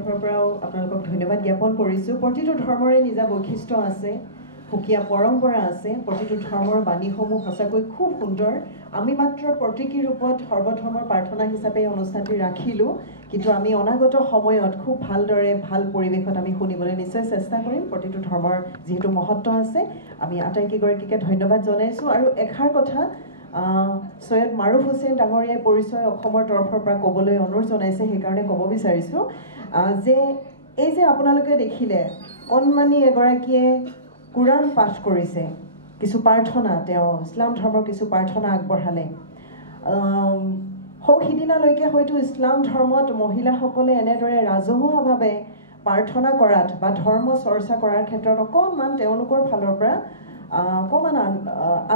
তৰফৰ পৰাও আপোনালোকক ধন্যবাদ জ্ঞাপন কৰিছোঁ প্ৰতিটো ধৰ্মৰে নিজা বৈশিষ্ট্য আছে সুকীয়া পৰম্পৰা আছে প্ৰতিটো ধৰ্মৰ বাণীসমূহ সঁচাকৈ খুব সুন্দৰ আমি মাত্ৰ প্ৰতীকী ৰূপত সৰ্বধৰ্মৰ প্ৰাৰ্থনা হিচাপে অনুষ্ঠানটি ৰাখিলোঁ কিন্তু আমি অনাগত সময়ত খুব ভালদৰে ভাল পৰিৱেশত আমি শুনিবলৈ নিশ্চয় চেষ্টা কৰিম প্ৰতিটো ধৰ্মৰ যিহেতু মহত্ব আছে আমি আটাইকেইগৰাকীকে ধন্যবাদ জনাইছোঁ আৰু এষাৰ কথা সৈয়দ মাৰুফ হুছেইন ডাঙৰীয়াই পৰিচয় অসমৰ তৰফৰ পৰা ক'বলৈ অনুৰোধ জনাইছে সেইকাৰণে ক'ব বিচাৰিছোঁ যে এই যে আপোনালোকে দেখিলে কণমানি এগৰাকীয়ে কুৰাণ পাঠ কৰিছে কিছু প্ৰাৰ্থনা তেওঁ ইছলাম ধৰ্মৰ কিছু প্ৰাৰ্থনা আগবঢ়ালে সিদিনালৈকে হয়তো ইছলাম ধৰ্মত মহিলাসকলে এনেদৰে ৰাজহুৱাভাৱে প্ৰাৰ্থনা কৰাত বা ধৰ্ম চৰ্চা কৰাৰ ক্ষেত্ৰত অকণমান তেওঁলোকৰ ফালৰ পৰা অকণমান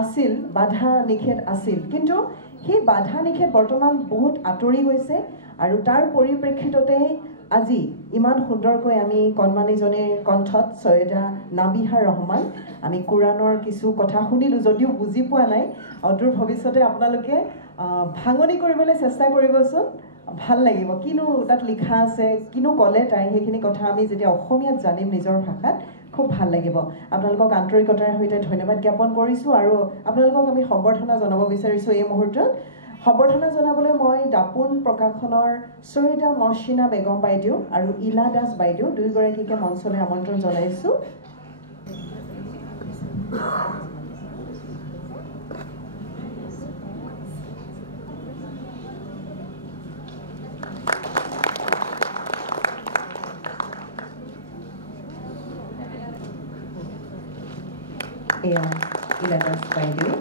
আছিল বাধা নিষেধ আছিল কিন্তু সেই বাধা নিষেধ বৰ্তমান বহুত আঁতৰি গৈছে আৰু তাৰ পৰিপ্ৰেক্ষিততে আজি ইমান সুন্দৰকৈ আমি কণমানিজনীৰ কণ্ঠত সৈয়দা নাবিহা ৰহমান আমি কুৰাণৰ কিছু কথা শুনিলোঁ যদিও বুজি পোৱা নাই অদূৰ ভৱিষ্যতে আপোনালোকে ভাঙনি কৰিবলৈ চেষ্টা কৰিবচোন ভাল লাগিব কিনো তাত লিখা আছে কিনো ক'লে তাই সেইখিনি কথা আমি যেতিয়া অসমীয়াত জানিম নিজৰ ভাষাত খুব ভাল লাগিব আপোনালোকক আন্তৰিকতাৰ সৈতে ধন্যবাদ জ্ঞাপন কৰিছোঁ আৰু আপোনালোকক আমি সম্বৰ্ধনা জনাব বিচাৰিছোঁ এই মুহূৰ্তত সম্বৰ্ধনা জনাবলৈ মই দাপোন প্ৰকাশনৰ সৈয়দা মহচিনা বেগম বাইদেউ আৰু ইলা দাস বাইদেউ দুয়োগৰাকীকে মঞ্চলৈ আমন্ত্ৰণ জনাইছোঁ এয়া ইলা দাস বাইদেউ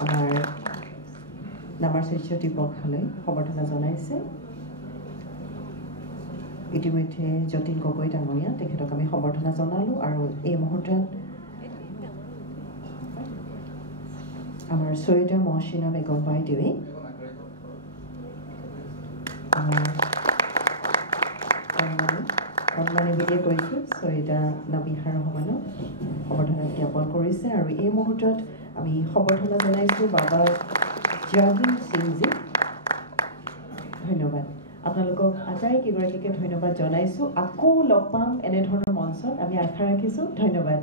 আমাৰ নামাৰচৰ্য দিৱসলৈ সম্বৰ্ধনা জনাইছে ইতিমধ্যে যতীন গগৈ ডাঙৰীয়া তেখেতক আমি সম্বৰ্ধনা জনালোঁ আৰু এই মুহূৰ্তত আমাৰ সৈয়দা মহচিনা বেগম বাইদেৱে কণমানি বুলিয়ে কৈছোঁ সৈয়দা নাবিহা ৰহমানক সম্বৰ্ধনা জ্ঞাপন কৰিছে আৰু এই মুহূৰ্তত আমি সম্বৰ্ধনা জনাইছোঁ বাবা জাগিৰ সিংজী ধন্যবাদ আপোনালোকক আটাইকেইগৰাকীকে ধন্যবাদ জনাইছোঁ আকৌ লগ পাম এনেধৰণৰ মঞ্চত আমি আশা ৰাখিছোঁ ধন্যবাদ